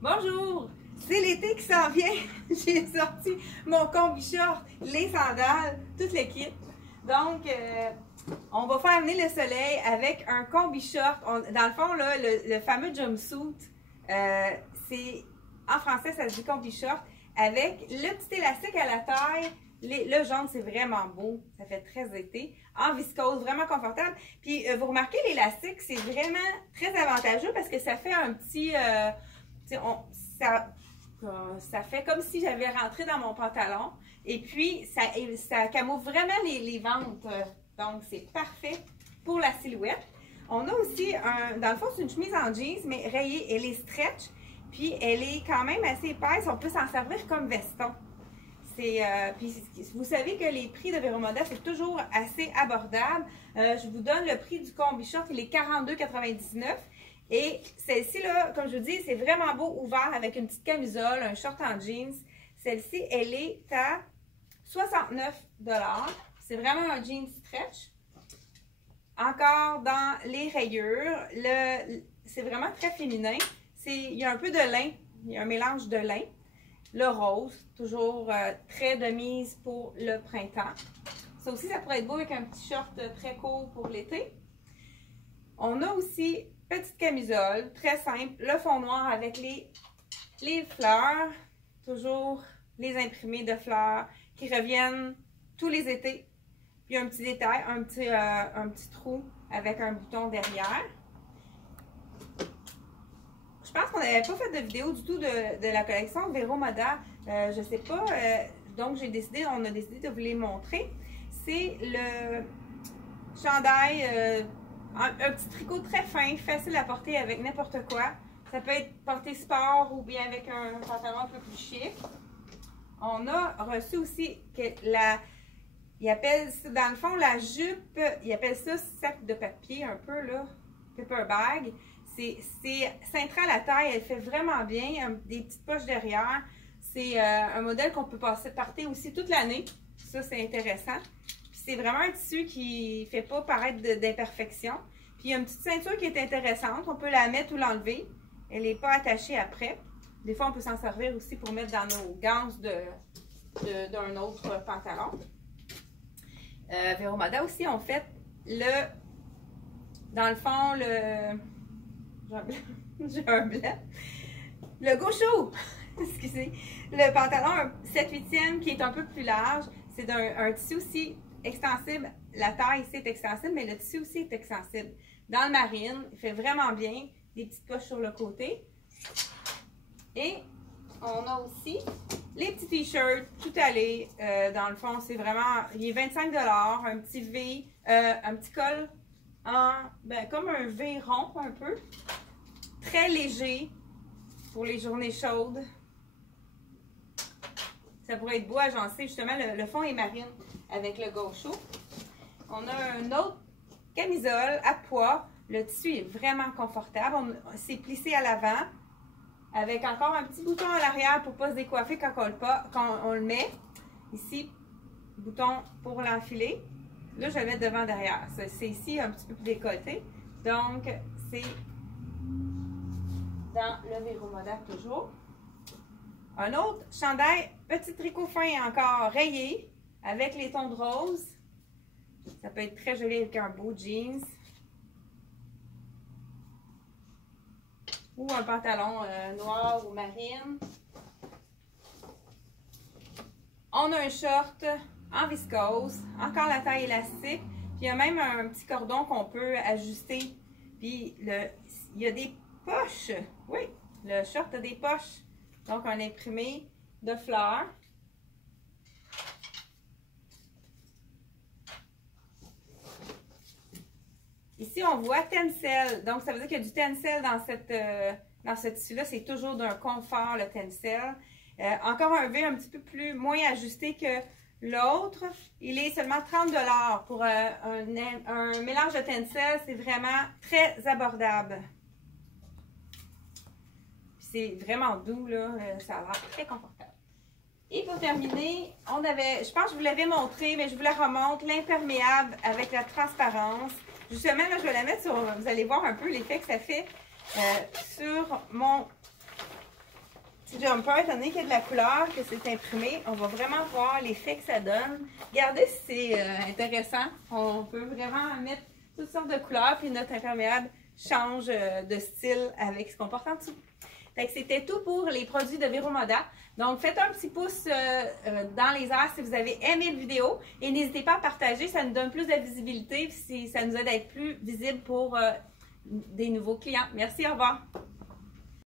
Bonjour! C'est l'été qui s'en vient. J'ai sorti mon combi short, les sandales, tout le kit. Donc, on va faire venir le soleil avec un combi short. Dans le fond, là, le fameux jumpsuit, c'est en français, ça se dit combi short, avec le petit élastique à la taille. Le jaune, c'est vraiment beau. Ça fait très été. En viscose, vraiment confortable. Puis, vous remarquez, l'élastique, c'est vraiment très avantageux parce que ça fait un petit... ça fait comme si j'avais rentré dans mon pantalon. Et puis, ça camoufle vraiment les ventes. Donc, c'est parfait pour la silhouette. On a aussi, dans le fond, c'est une chemise en jeans, mais rayée. Elle est stretch. Puis, elle est quand même assez épaisse. On peut s'en servir comme veston. Puis, vous savez que les prix de Vero Moda, c'est toujours assez abordable. Je vous donne le prix du combi short. Il est 42,99 $. Et celle-ci, là, comme je vous dis, c'est vraiment beau, ouvert avec une petite camisole, un short en jeans. Celle-ci, elle est à 69 $. C'est vraiment un jean stretch. Encore dans les rayures, c'est vraiment très féminin. Il y a un peu de lin, il y a un mélange de lin. Le rose, toujours très de mise pour le printemps. Ça aussi, ça pourrait être beau avec un petit short très court pour l'été. On a aussi petite camisole, très simple, le fond noir avec les fleurs, toujours les imprimés de fleurs qui reviennent tous les étés. Puis un petit détail, un petit trou avec un bouton derrière. Je pense qu'on n'avait pas fait de vidéo du tout de la collection Vero Moda. Je sais pas, donc on a décidé de vous les montrer. C'est le chandail, un petit tricot très fin, facile à porter avec n'importe quoi. Ça peut être porté sport ou bien avec un pantalon un peu plus chic. On a reçu aussi que il appelle ça, dans le fond, la jupe, il appelle ça sac de papier un peu, là, paper bag. C'est cintré à la taille, elle fait vraiment bien, des petites poches derrière. C'est un modèle qu'on peut porter aussi toute l'année. Ça, c'est intéressant. Puis c'est vraiment un tissu qui ne fait pas paraître d'imperfection. Puis il y a une petite ceinture qui est intéressante. On peut la mettre ou l'enlever. Elle n'est pas attachée après. Des fois, on peut s'en servir aussi pour mettre dans nos gants d'un autre pantalon. Vero Moda aussi, on fait dans le fond, j'ai un blanc. Le gaucho, excusez. Le pantalon 7/8e qui est un peu plus large. C'est un tissu aussi extensible. La taille ici est extensible, mais le tissu aussi est extensible. Dans le marine, il fait vraiment bien. Des petites poches sur le côté. Et on a aussi les petits t-shirts tout allés. Dans le fond, c'est vraiment, il est 25 $. Un petit V, un petit col comme un V rond un peu. Très léger pour les journées chaudes. Ça pourrait être beau agencé. Justement, le fond est marine avec le gaucho. On a une autre camisole à pois. Le tissu est vraiment confortable. C'est plissé à l'avant avec encore un petit bouton à l'arrière pour ne pas se décoiffer quand on le met. Ici, bouton pour l'enfiler. Là, je vais le mettre devant derrière. C'est ici un petit peu plus décolleté. Donc, c'est dans le Vero Moda toujours. Un autre chandail, petit tricot fin encore rayé avec les tons de rose. Ça peut être très joli avec un beau jeans. Ou un pantalon noir ou marine. On a un short en viscose, encore la taille élastique. Puis il y a même un petit cordon qu'on peut ajuster. Puis il y a des poches. Oui, le short a des poches. Donc un imprimé de fleurs. Ici, on voit tencel. Donc, ça veut dire qu'il y a du tencel dans ce tissu-là. C'est toujours d'un confort, le tencel. Encore un V un petit peu moins ajusté que l'autre. Il est seulement 30 $ pour un mélange de tencel. C'est vraiment très abordable. C'est vraiment doux, là. Ça a l'air très confortable. Et pour terminer, je pense que je vous l'avais montré, mais je vous la remonte, l'imperméable avec la transparence. Justement, là, je vais la mettre sur, vous allez voir un peu l'effet que ça fait sur mon petit jumper, étant donné qu'il y a de la couleur, que c'est imprimé, on va vraiment voir l'effet que ça donne. Regardez si c'est intéressant. On peut vraiment mettre toutes sortes de couleurs, puis notre imperméable change de style avec ce qu'on porte en dessous. Fait que c'était tout pour les produits de Vero Moda. Donc, faites un petit pouce dans les airs si vous avez aimé la vidéo. Et n'hésitez pas à partager, ça nous donne plus de visibilité. Puis ça nous aide à être plus visible pour des nouveaux clients. Merci, au revoir.